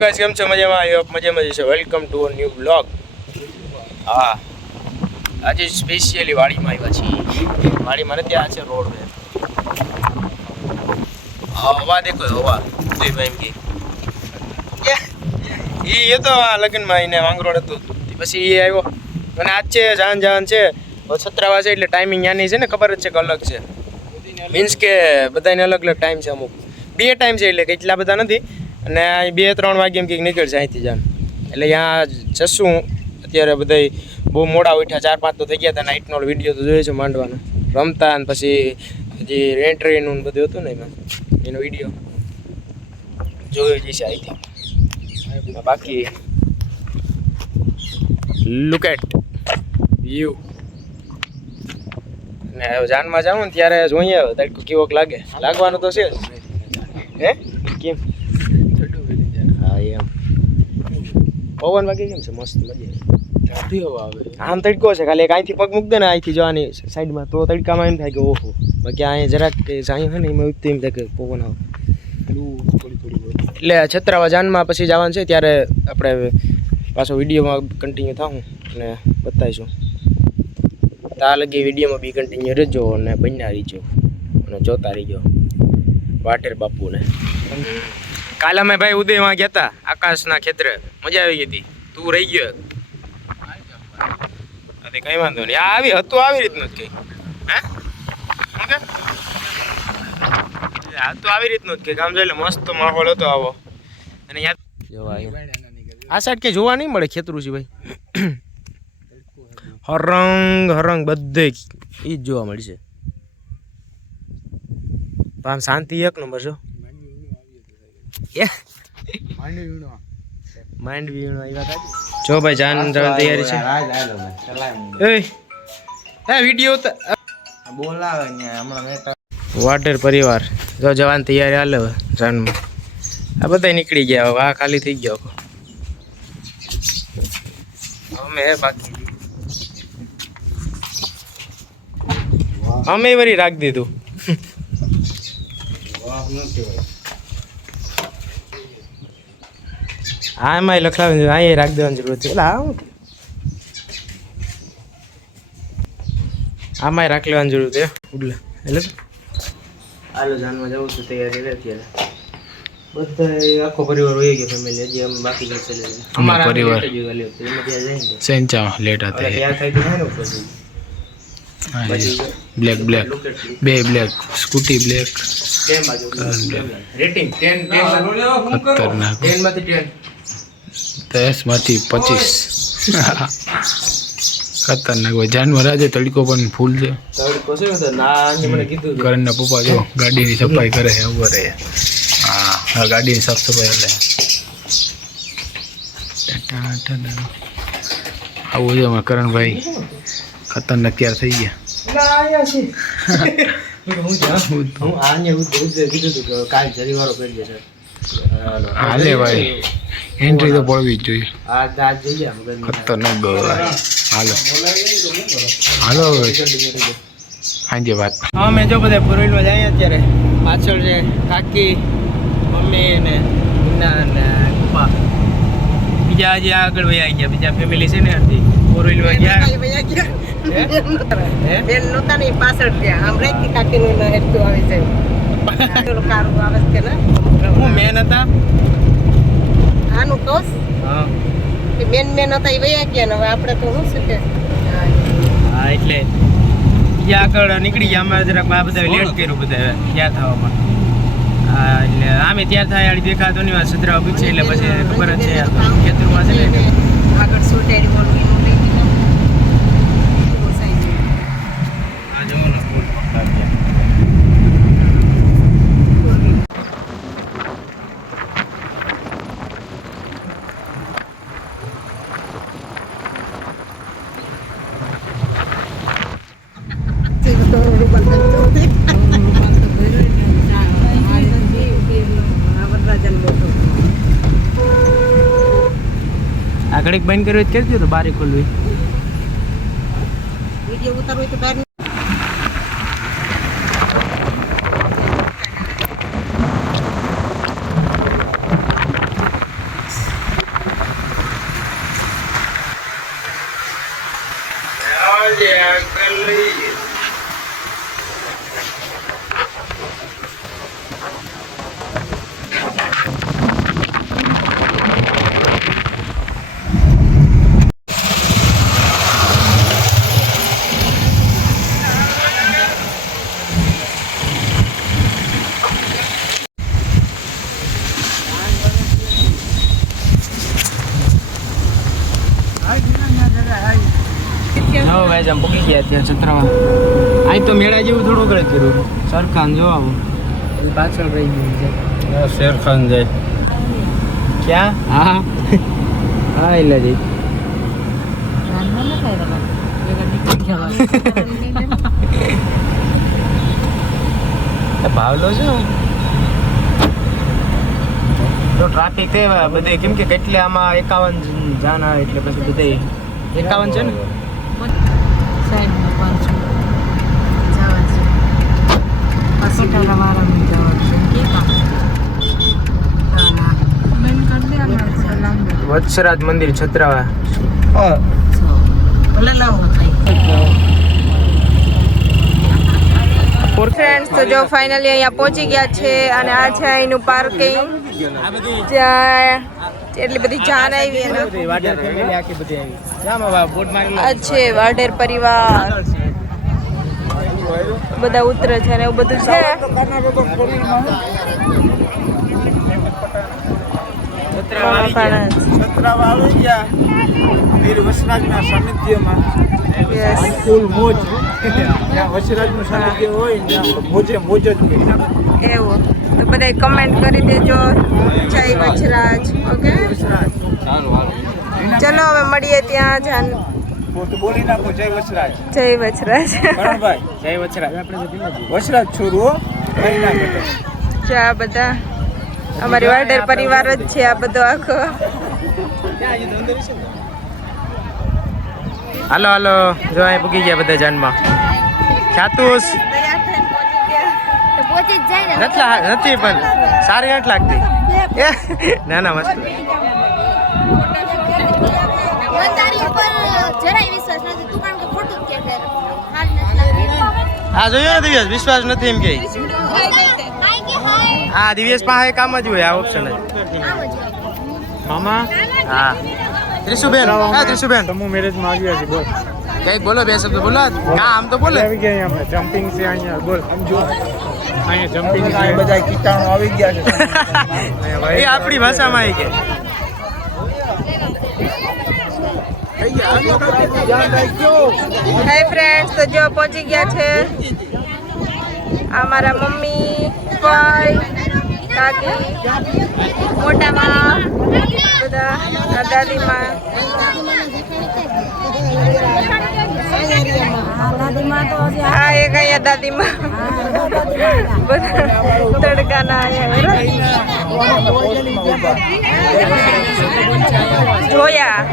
guys કેમ છો મજામાં આવ્યો મજામાં જશે welcome to a new blog હા આજે સ્પેશિયલી વાડીમાં આવ્યા છીએ વાડીમાં ત્યાં છે રોડ વે હવા દેખો હવા તો ભાઈ એમ એ તો આ લગ્નમાં એને વાંગરોળ હતું પછી એ આવ્યો અને આજ છે જાન છે છત્રાવા છે એટલે ટાઈમિંગ યાની છે ને ખબર જ છે કે અલગ છે મીન્સ કે બધાને અલગ અલગ ટાઈમ છે અમુક બે ટાઈમ છે એટલે કે એટલા બધા નથી અને 2-3 વાગે એમ કંઈક નીકળશે અહીંથી જાન એટલે ત્યાં જશું અત્યારે બધા બહુ મોડા ઉઠ્યા 4-5 તો થઈ ગયા હતા નાઇટનો વિડીયો તો જોયો છે માંડવાનો રમતા અને પછી જે એન્ટ્રીનું બધું હતું ને એમાં એનો વિડીયો જોયો જશે અહીંથી બાકી લુક એટ વ્યૂ ને જાનમાં જાઉં ને ત્યારે જોઈએ તડકો કેવોક લાગે લાગવાનું તો છે હે કેમ હા એમ પવન વાગે કેમ છે મસ્ત મજા આવે આમ તડકો છે ખાલી એક અહીંથી પગ મૂક દે ને અહીંથી જવાની સાઈડમાં તો તડકામાં એમ થાય કે ઓહો બાકી અહીંયા જરાક કે સાંઈ હોય ને એમાં એમ થાય કે પવન આવે એટલે છત્રાવા જાનમાં પછી જવાનું છે ત્યારે આપણે પાછો વિડીયોમાં કન્ટિન્યુ થાઉં અને બતાવીશું ત્યાં લગી વિડીયોમાં બી કન્ટિન્યુ રહેજો અને બન્યા રહીજો અને જોતા રહીજો વાટેર બાપુને કાલે અમે ભાઈ ઉદયમાં ગયા હતા આકાશના ખેતરે મજા આવી ગઈ હતી તું રહી ગયો કઈ વાંધો નહીં આ આવી હતું આવી રીતનું જ કઈ હે તો આવી રીતનું જ કઈ આમ જોઈ લે મસ્ત માહોલ હતો આવો અને યાદ જોવા આ સાઈડ કઈ જોવા નહીં મળે ખેતરું છે ભાઈ હરંગ બધે એ જ જોવા મળશે આમ શાંતિ એક નંબર છો માઇન્ડ વીણો આવ્યા જો ભાઈ જાન તૈયારી છે એ વિડિયો બોલાવે હમણાં વાટેર પરિવાર જો જવાન તૈયારી હાલે જાનમાં આ બધા નીકળી ગયા હવે આ ખાલી થઈ ગયો અમે બાકી અમે વળી રાખી દીધું હા એમાં લખાવી અહીંયા રાખી દેવાની જરૂર છે એટલે આમાં રાખી લેવાની જરૂર છે ઉડલા એટલે હાલો જાનમાં જવું છું તૈયારી રહે અત્યારે બધા આખો પરિવાર હોય ગયો ફેમિલી હજી અમે બાકી જશે અમારા પરિવાર સેન્ચા લેટ હતા ત્યાં થઈ તો થાય ને ઉપર બ્લેક બે સ્કૂટી બ્લેક રેટિંગ 10 ખતરનાક 10 માંથી 10 માંથી 25 ખતરનાક હોય જાનવર આજે તડકો પણ ફૂલ છે તડકો છે તો ના મને કીધું કરણના પપ્પા જો ગાડીની સફાઈ કરે છે ઉભો રહે હા ગાડીની સાફ સફાઈ એટલે આવું છે અમારા કરણભાઈ ખતરનાક તૈયાર થઈ ગયા હાલે ભાઈ એન્ટ્રી તો પડવી જ જોઈએ ખતરનાક હાલો હાજે વાત હા મેં જો બધા ફોરવ્હીલમાં જઈએ અત્યારે પાછળ છે કાકી મમ્મી ને મુન્ના ને પપ્પા બીજા હજી આગળ વયા ગયા બીજા ફેમિલી છે ને હજી ફોરવ્હીલમાં ગયા બેન નહોતા ને પાછળ ગયા આમ રાખી કાકીનું હેઠું આવી જાય કારું આવે છે ને હું મેન હતા આનું ટોસ હા મેન હતા એ વયા ગયા ને હવે આપણે તો શું છે હા એટલે ત્યાં આગળ નીકળી ગયા અમારે જરાક આ બધા લેટ કર્યું બધા ત્યાં થવામાં હા એટલે આમે ત્યાં થાય આડી દેખાતો નહીં સદરાવ પૂછે એટલે પછી ખબર જ છે ખેતરમાં છે ને આગળ સોટાડી બોલવી આ ઘડીક બંધ કર્યો જ કરી દો તો બારી ખોલવી વિડિયો ઉતારવો તો બહાર જો ભાઈ આમ પકડી ગયા ત્યાં છત્રામાં અહીં તો મેળા જેવું થોડું કરે કર્યું સરખાન જો આવું પાછળ રહી ગયું છે શેરખાન જાય ક્યાં હા હા એટલે જઈ ભાવલો છે તો ટ્રાફિક છે બધે કેમ કે કેટલે આમાં 51 જાના એટલે પછી બધે 51 છે ને સાઈડમાં 500 જવા છે વાળામાં જવા છે વત્સરાજ મંદિર છત્રાવા ફ્રેન્ડ્સ તો જો ફાઇનલી અહીંયા પહોંચી ગયા છે અને આ છે અહીંનું પાર્કિંગ જ્યાં એટલી બધી જાન આવી અને આ છે વાઢેર પરિવાર બધા ઉતરે છે અને એવું બધું છે છત્રાવા આવી ગયા વીર વસરાજના સાનિધ્યમાં ફૂલ મોજ જ્યાં વસરાજનું સાનિધ્ય હોય ત્યાં મોજે મોજ જ હોય એવું તો બધા કમેન્ટ કરી દેજો જય વચરાજ ઓકે ચલો હવે મળીએ ત્યાં જાન બોલી નાખો જય વસરાજ જય વચરાજ કરણભાઈ જય વત્સરાજ આપણે વસરાજ છોરું કરી નાખો જો આ બધા અમારી વાઢેર પરિવાર જ છે આ બધો આખો હાલો હાલો જો અહીં પૂકી ગયા બધા જાનમાં ખ્યાતુસ નથી પણ સારી નથી લાગતી ના ના મસ્ત હા જોયો ને દિવ્યેશ વિશ્વાસ નથી એમ કે હા દિવ્યેશ પાસે કામ જ હોય આ ઓપ્શન જ મામા હા ત્રિશુબેન હા ત્રિશુબેન તમુ મેરેજમાં આવ્યા છે બોલ કઈક બોલો બે શબ્દ બોલો હા આમ તો બોલે આવી ગયા અહીંયા જમ્પિંગ છે અહીંયા બોલ સમજો અહીંયા જમ્પિંગ છે બધા કીટાણુ આવી ગયા છે એ આપણી ભાષામાં આવી ગયા હાય ફ્રેન્ડ્સ તો જો પહોંચી ગયા છે આ મારા મમ્મી ભાઈ કાકી મોટામાં બધા દાદીમાં હા એક અહીંયા દાદીમાં બધા તડકાના જોયા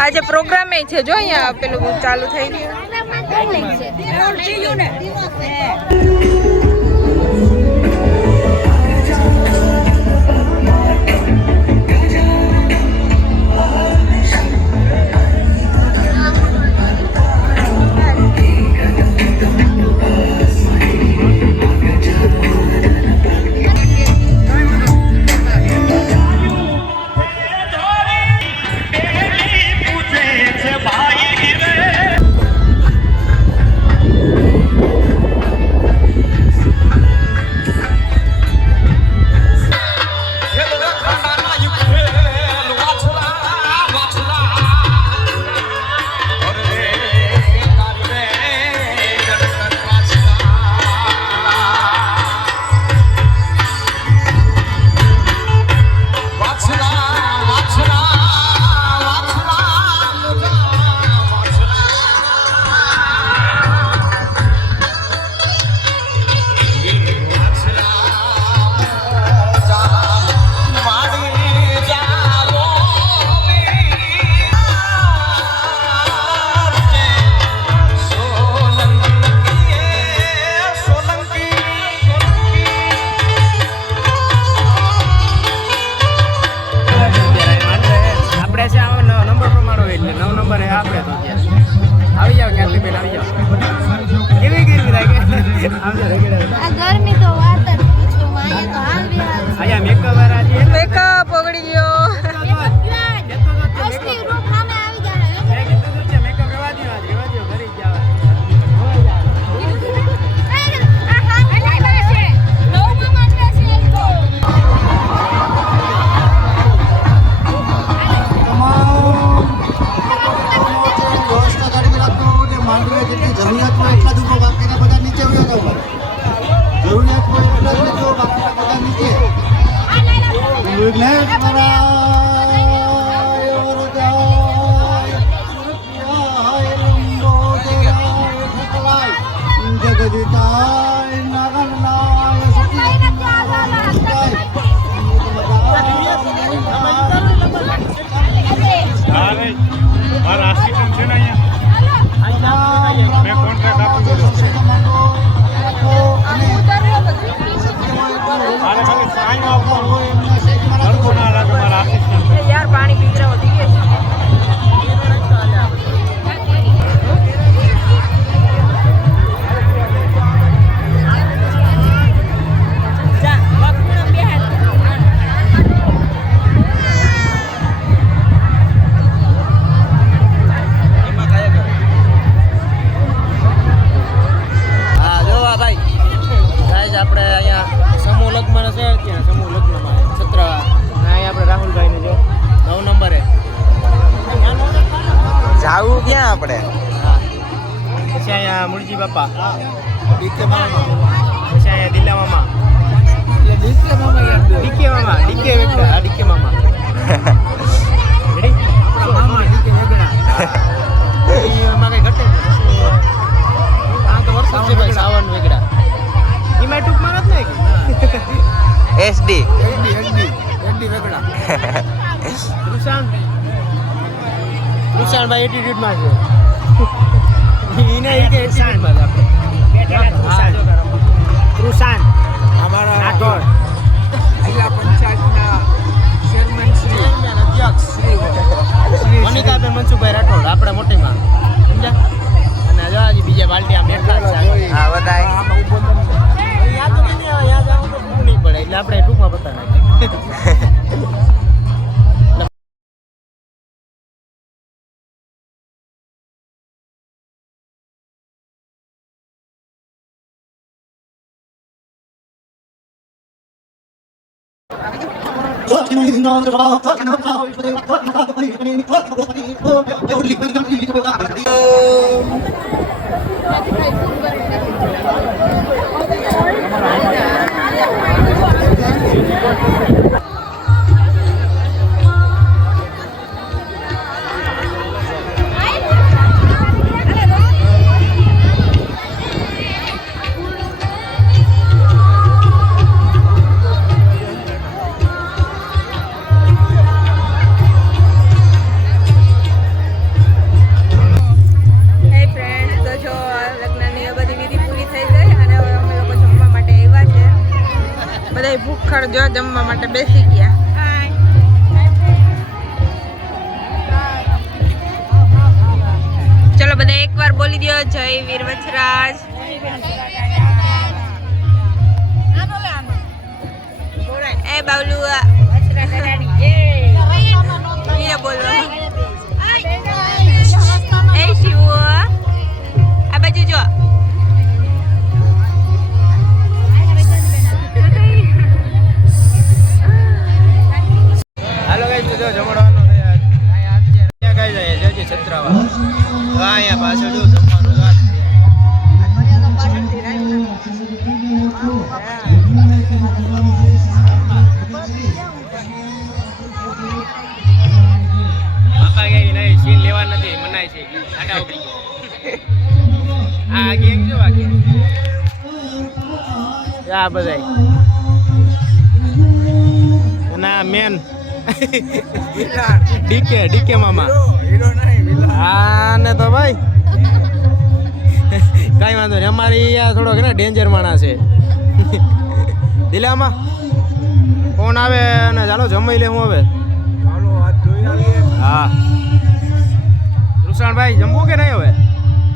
આજે પ્રોગ્રામ છે જો અહીંયા પેલું ચાલુ થઈ ગયું વિઘ્નેશ્વરાય વરદાય સુરત્યાય લંબોદરાય સકલાય જગદિતાય નાગનાય મારા આશીર્વાદ છે ને અહીંયા મેં કોન્ટ્રાક્ટ આપી દીધો મારે ખાલી સાઈન આપવાનું હોય લડકો ના લાગે મારા આશીર્વાદ યાર પાણી પીવડાવો દીએ આપણે અહીંયા સમૂહ લગ્ન છે ત્યાં સમૂહ લગ્નમાં છત્ર અહીંયા આપણે રાહુલભાઈને જો 9 નંબરે જાવું ક્યાં આપણે પછી અહીંયા મુરજી બાપા ડીકે મામા પછી અહીંયા દિલ્લા મામા ડીકે મામા ડીકે વેગડા આ ડીકે મામા રેડી આપણા મામા ડીકે વેગડા એમાં કઈ ઘટે આ તો વર્ષ છે ભાઈ સાવન વેગડા એમાં ટૂંકમાં નથી ને એસડી વેગડા કૃષાણભાઈ એટીટ્યુડમાં છે એને એ કે એટીટ્યુડમાં છે આપણે કૃષાણ અમારા રાઠોડ જિલ્લા પંચાયતના ચેરમેન શ્રી અધ્યક્ષ મનિકાબેન મનસુખભાઈ રાઠોડ આપણા મોટીમાં સમજ્યા અને જો હજી બીજા બાલટી બેઠા છે હા બધાય યાદ આવું તો નહીં પડે એટલે આપણે ટૂંકમાં બતા નાખીએ ભૂખડ જો જમવા માટે બેસી ગયા ચલો બધા એકવાર બોલી દો જય વીર વછરાજ એ બાવલુ બોલો એ શિવ આ બાજુ જો હાલો ગાઈસ તો જમણવાનો થયા અહીંયા અત્યારે કઈ જાય જોજી છત્રાવા તો અહીંયા પાછળ જો જમવાનું વાત બાપા ગઈ નહીં સીન લેવા નથી મનાય છે આટા ઉપડી આ ગેંગ જો આ ગેંગ આ બધાય ના મેન ડીકે મામા હા ને તો ભાઈ કઈ વાંધો નહીં અમારી આ થોડોક ને ડેન્જર માણસ છે દિલામાં ફોન આવે અને ચાલો જમી લે હું હવે હા કૃષ્ણભાઈ જમવું કે નહીં હવે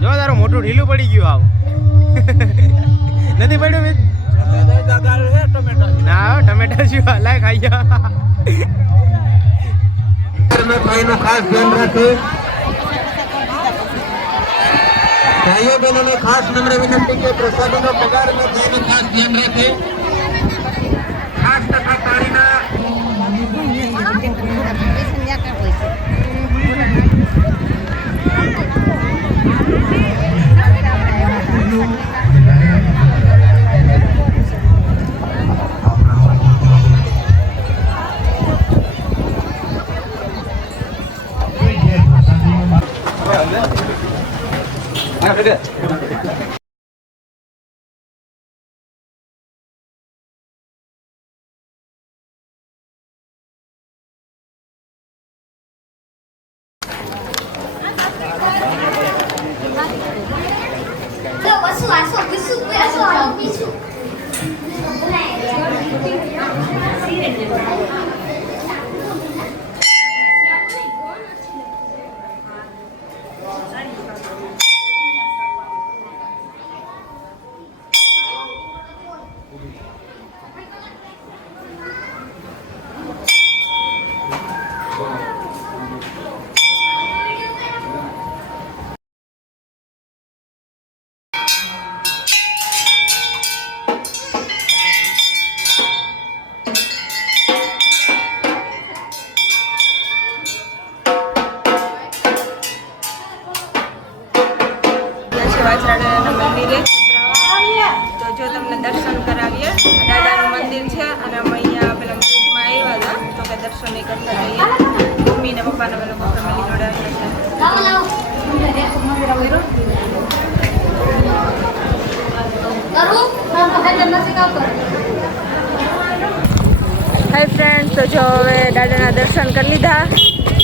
જો તારું મોટું ઢીલું પડી ગયું આવ નથી પડ્યું મિત ના ટમેટા શું લાય ખાઈ ગયા ભાઈનું ખાસ ધ્યાન રાખે ભાઈઓ બહેનોને ખાસ નમ્ર વિનંતી કે પ્રસાદીનો પગાર ન થાય ખાસ ધ્યાન રાખે ખાસ ટકા પાણીના વાછરાડાના મંદિરે તો જો તમને દર્શન કરાવીએ દાદાનું મંદિર છે અને અમે અહીંયા પેલા મંદિરમાં આવ્યા હતા તો કે દર્શન નહીં કરતા જઈએ મમ્મી ને પપ્પાને અમે લોકો ફેમિલી જોડે હાય ફ્રેન્ડ્સ તો જો હવે દાદાના દર્શન કરી લીધા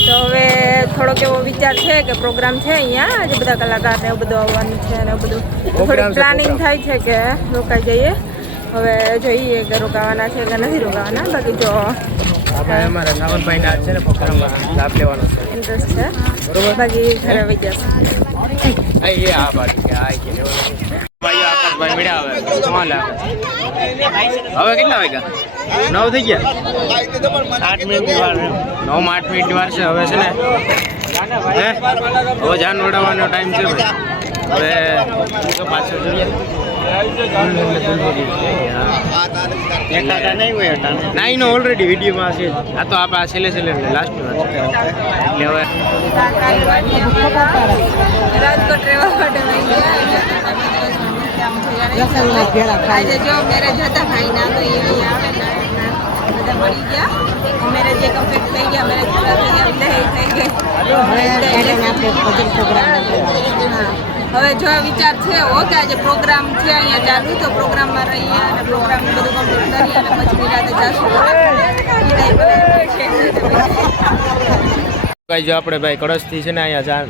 તો હવે થોડોક એવો વિચાર છે કે પ્રોગ્રામ છે અહીંયા આજે બધા કલાકાર ને એવું બધું આવવાનું છે અને એવું બધું થોડું પ્લાનિંગ થાય છે કે રોકાઈ જઈએ હવે જોઈએ કે રોકાવાના છે કે નથી રોકાવાના બાકી જો આપણે અમારા સાવનભાઈ ના છે ને પ્રોગ્રામમાં લાભ લેવાનો છે ઇન્ટરેસ્ટ છે બરોબર બાકી ઘરે આવી જશે આ બાજુ કે આ કે ભાઈ આકાશભાઈ મળ્યા હવે કમાલ હવે કેટલા વાગ્યા 9 થઈ ગયા 8 મિનિટ વાર 9-8 મિનિટ વાર છે હવે છે ને હવે જાન વડાવવાનો ટાઈમ છે ભાઈ હવે તો પાછળ જોઈએ નાઈ નો ઓલરેડી વિડીયોમાં છે આ તો આપણે છેલ્લે લાસ્ટમાં છે એટલે હવે રાજકોટ રહેવા માટે આજે જો મેરેજ હતા ભાઈના તો એ અહીંયા આવે ને બધા મળી ગયા મેરેજ જે કમ્પ્લીટ થઈ ગયા મેરેજ પૂરા થઈ ગયા હવે જો આ વિચાર છે કે આજે પ્રોગ્રામ છે અહીંયા ચાલુ તો પ્રોગ્રામમાં રહીએ અને પ્રોગ્રામ બધું કમ્પ્લીટ કરીએ અને પછી નિરાતે જશું ભાઈ જો આપણે ભાઈ કળશથી છે ને અહીંયા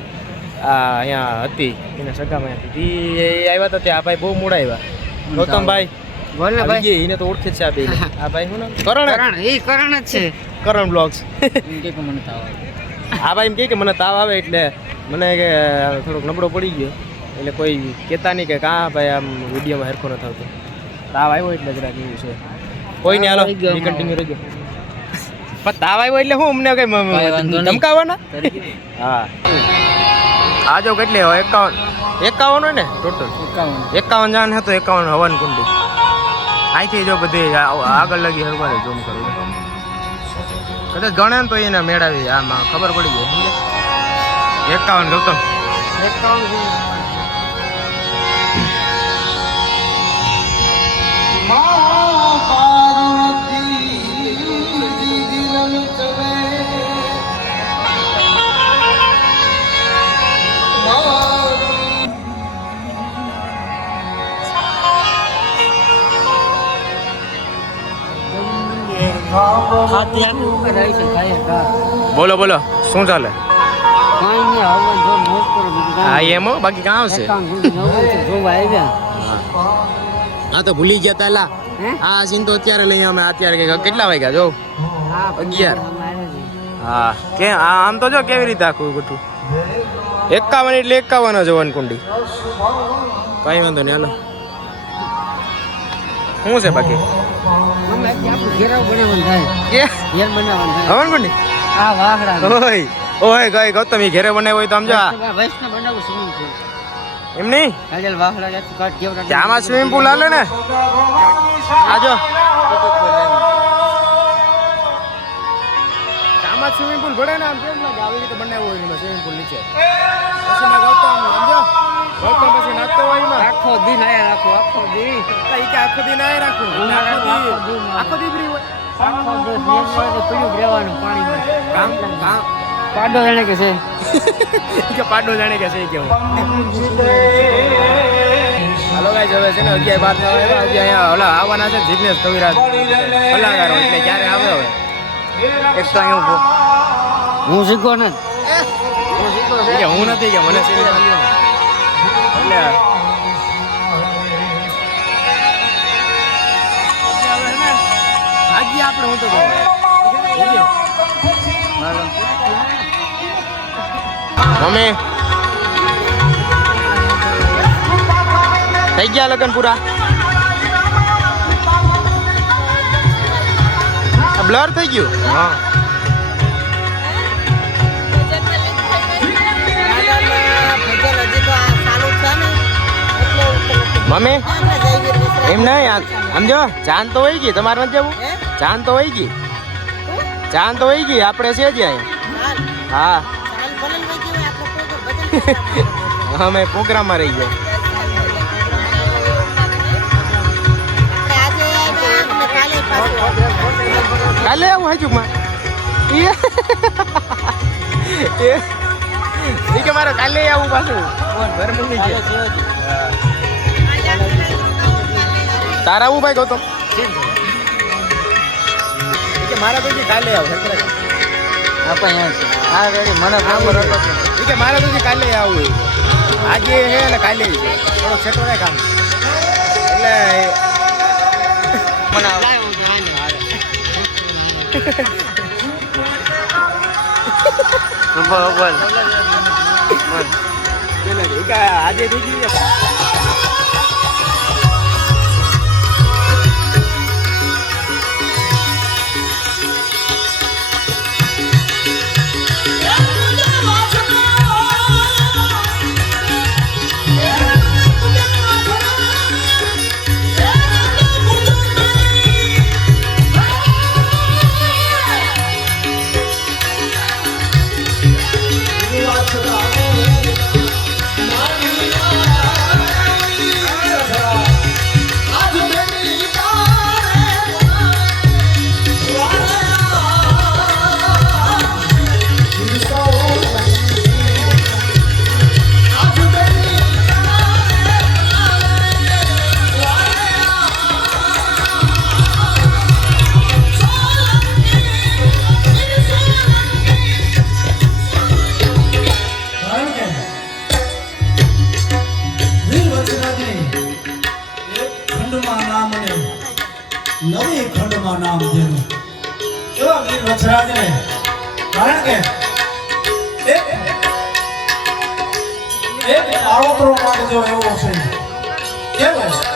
અહીંયા હતી એને સગામાં હતી એ આવ્યા હતા ત્યાં આ ભાઈ બહુ મોડા આવ્યા ગૌતમભાઈ બોલ ને ભાઈ એને તો ઓળખે છે આ બે આ ભાઈ શું નામ કરણ જ છે કરણ બ્લોગ્સ આ ભાઈ એમ કે મને તાવ આવે એટલે મને કે થોડોક નબળો પડી ગયો એટલે કોઈ કહેતા નહીં કે કાં ભાઈ આમ વિડીયોમાં હેરખો ન થતો તાવ આવ્યો એટલે જરાક એવું છે કોઈ નહીં હાલો કન્ટિન્યુ રહી ગયો પણ તાવ આવ્યો એટલે હું અમને કઈ ધમકાવવાના હા આ જો કેટલી હોય 51 હોય ને ટોટલ 51 જાન હતો 51 હવન કુંડી અહીંથી જો બધી આગળ લગી હરવારે જોમ કરું કદાચ ગણે ને તો એને મેળાવી આમાં ખબર પડી જાય 51 ગૌતમ 51 બોલો બોલો શું ચાલે હા એમ બાકી કાં આવશે હા તો ભૂલી ગયા તાલા હા સીન તો અત્યારે લઈ અમે અત્યારે કેટલા વાગ્યા જો 11 હા કે આમ તો જો કેવી રીતે આખું ગોઠું 51 એટલે 51 જવન કુંડી કઈ વાંધો નહીં હાલો શું છે બાકી હવન કુંડી ઓય ગઈ ગૌતમ ઘેરે બનાવ્યો હોય તો સમજો એમ નહીં આમાં સ્વિમિંગ પુલ હાલે ને આજો આમાં સ્વિમિંગ પુલ ભરે ને આમ કેમ લાગે આવી રીતે બનાવ્યો હોય સ્વિમિંગ પુલ નીચે પછી ગૌતમ સમજો ગૌતમ પછી નાખતો હોય એમાં આખો દી નાયા રાખો આખો દી આખો દી નાયા રાખો આખો દી ફ્રી હોય આખો દી પીડ્યું રહેવાનું પાણીમાં કામ પાડો જાણે કે છે કે પાડો જાણે કે છે કેવું હાલો ગાઈસ હવે છે ને 11:12 થવા આવ્યા હજી અહીંયા ઓલા આવવાના છે જિગ્નેશ કવિરાજ કલાકારો એટલે ક્યારે આવે હવે એક તો અહીંયા હું શીખો ને કે હું નથી કે મને સિનેમા લ્યો એટલે આજે આપણે હું તો કહું મમ્મી થઈ ગયા લગન પૂરા બ્લર થઈ ગયું હા મમ્મી એમ નહીં સમજો જાન તો વહી ગઈ તમારે નથી જવું જાન તો વહી ગઈ જાન તો વહી ગઈ આપણે છે જ અહીંયા હા અમે પ્રોગ્રામમાં રહી ગયા કાલે આવું હાજુમાં એ કે મારે કાલે આવું પાછું ભરમુની છે તારા આવું ભાઈ ગૌતમ કે મારા તો કાલે આવું હા રેડી મને કે મારા તો કાલે આવું આજે હે ને કાલે થોડોક છેટો રહે કામ એટલે મને આજે થઈ ગઈ નવી ખંડમાં નામ જેનું એવા વીર વછરાજને કારણ કે એક આરોપરો માંગજો એવો છે કેવો